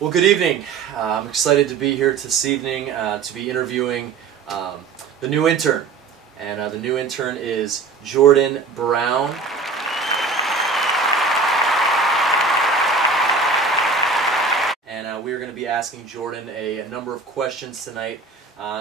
Well, good evening. I'm excited to be here this evening to be interviewing the new intern. And the new intern is Jordan Brown. And we're going to be asking Jordan a number of questions tonight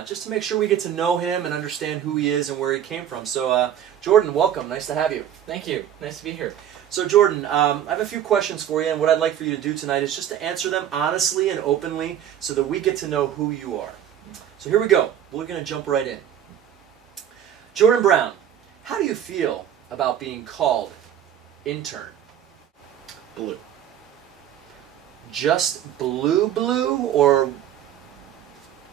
just to make sure we get to know him and understand who he is and where he came from. So, Jordan, welcome. Nice to have you. Thank you. Nice to be here. So Jordan, I have a few questions for you, and what I'd like for you to do tonight is just to answer them honestly and openly so that we get to know who you are. So here we go. We're going to jump right in. Jordan Brown, how do you feel about being called intern? Blue. Just blue, or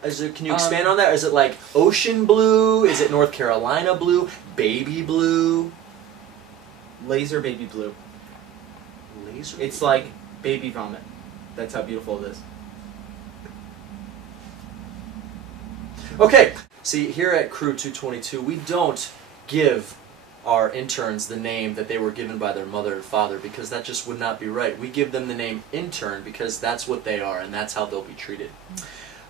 can you expand on that? Is it like ocean blue? Is it North Carolina blue? Baby blue? Laser baby blue. Laser? It's like baby vomit. That's how beautiful it is. Okay, see, here at Crew 222, we don't give our interns the name that they were given by their mother and father because that just would not be right. We give them the name intern because that's what they are and that's how they'll be treated.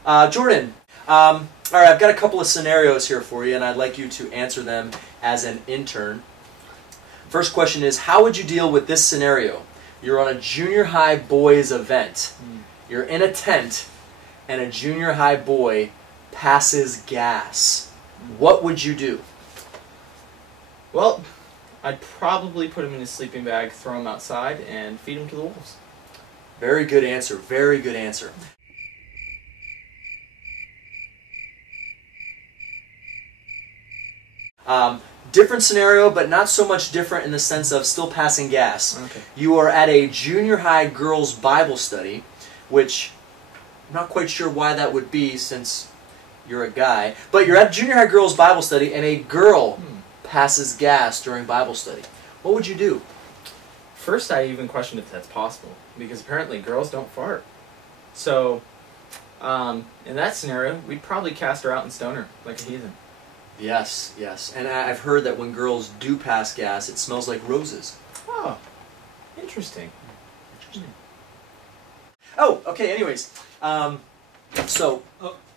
Jordan, all right, I've got a couple of scenarios here for you and I'd like you to answer them as an intern. First question is, how would you deal with this scenario? You're on a junior high boys event. You're in a tent and a junior high boy passes gas. What would you do? Well, I'd probably put him in his sleeping bag, throw him outside, and feed him to the wolves. Very good answer. Very good answer. Different scenario, but not so much different in the sense of still passing gas. Okay. You are at a junior high girls' Bible study, which I'm not quite sure why that would be since you're a guy, but you're at junior high girls' Bible study and a girl passes gas during Bible study. What would you do? First, I even questioned if that's possible, because apparently girls don't fart. So, in that scenario, we'd probably cast her out and stone her like a heathen. Yes, yes. And I've heard that when girls do pass gas, it smells like roses. Oh, interesting. Oh, okay, anyways. So...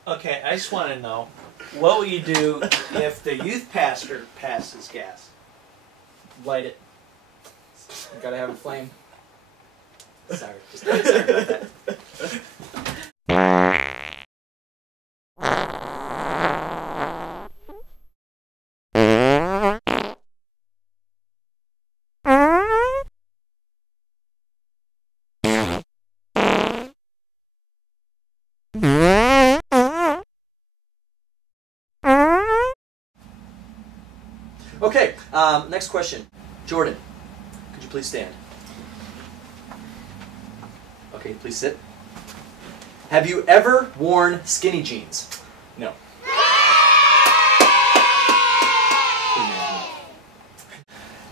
Okay, I just want to know, what will you do if the youth pastor passes gas? Light it. You gotta have a flame. Sorry about that. Okay, next question. Jordan, could you please stand? Okay, please sit. Have you ever worn skinny jeans? No.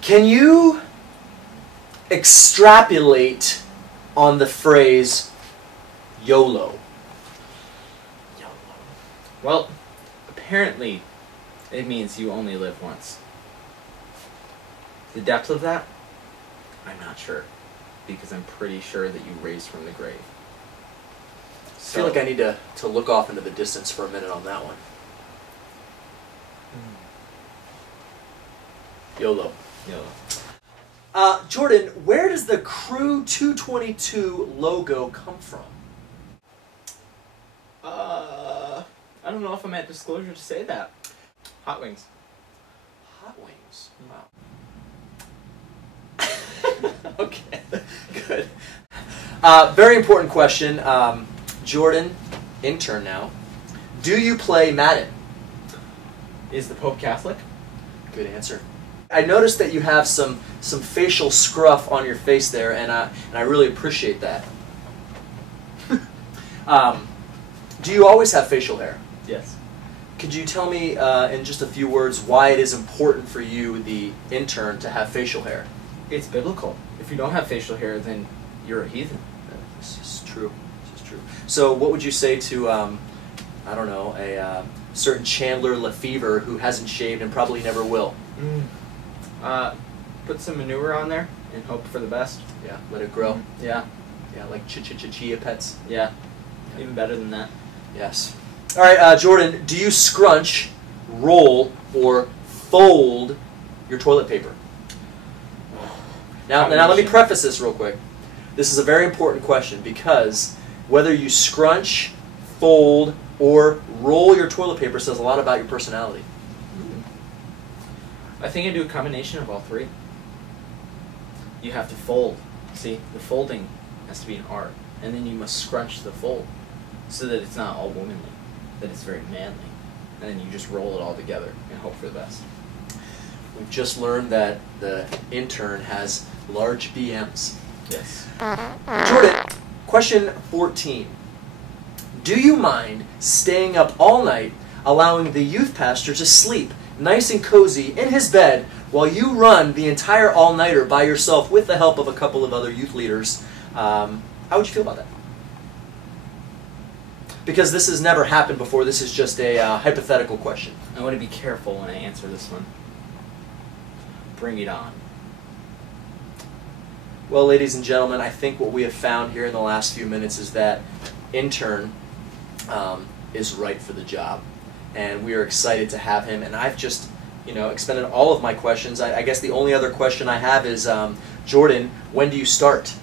Can you extrapolate on the phrase YOLO? YOLO. Well, apparently it means you only live once. The depth of that, I'm not sure, because I'm pretty sure that you raised from the grave. I feel like I need to look off into the distance for a minute on that one. YOLO. YOLO. Jordan, where does the Crew 222 logo come from? I don't know if I'm at disclosure to say that. Hot wings. Hot wings. Wow. Okay, good. Very important question. Jordan, intern now. Do you play Madden? Is the Pope Catholic? Good answer. I noticed that you have some facial scruff on your face there, and I really appreciate that. Do you always have facial hair? Yes. Could you tell me in just a few words why it is important for you, the intern, to have facial hair? It's biblical. If you don't have facial hair, then you're a heathen. This is true. This is true. So what would you say to, I don't know, a certain Chandler Lefevre who hasn't shaved and probably never will? Put some manure on there and hope for the best. Yeah, let it grow. Yeah. Yeah, like chia pets. Yeah. Even better than that. Yes. All right, Jordan, do you scrunch, roll, or fold your toilet paper? Now let me preface this real quick. This is a very important question because whether you scrunch, fold, or roll your toilet paper says a lot about your personality. I think I do a combination of all three. You have to fold. See, the folding has to be an art. And then you must scrunch the fold so that it's not all womanly, that it's very manly. And then you just roll it all together and hope for the best. We've just learned that the intern has large BMs. Yes. Jordan, question 14. Do you mind staying up all night, allowing the youth pastor to sleep nice and cozy in his bed while you run the entire all-nighter by yourself with the help of a couple of other youth leaders? How would you feel about that? Because this has never happened before. This is just a hypothetical question. I want to be careful when I answer this one. Bring it on. Well, ladies and gentlemen, I think what we have found here in the last few minutes is that intern is right for the job. And we are excited to have him. And I've just, expended all of my questions. I guess the only other question I have is, Jordan, when do you start?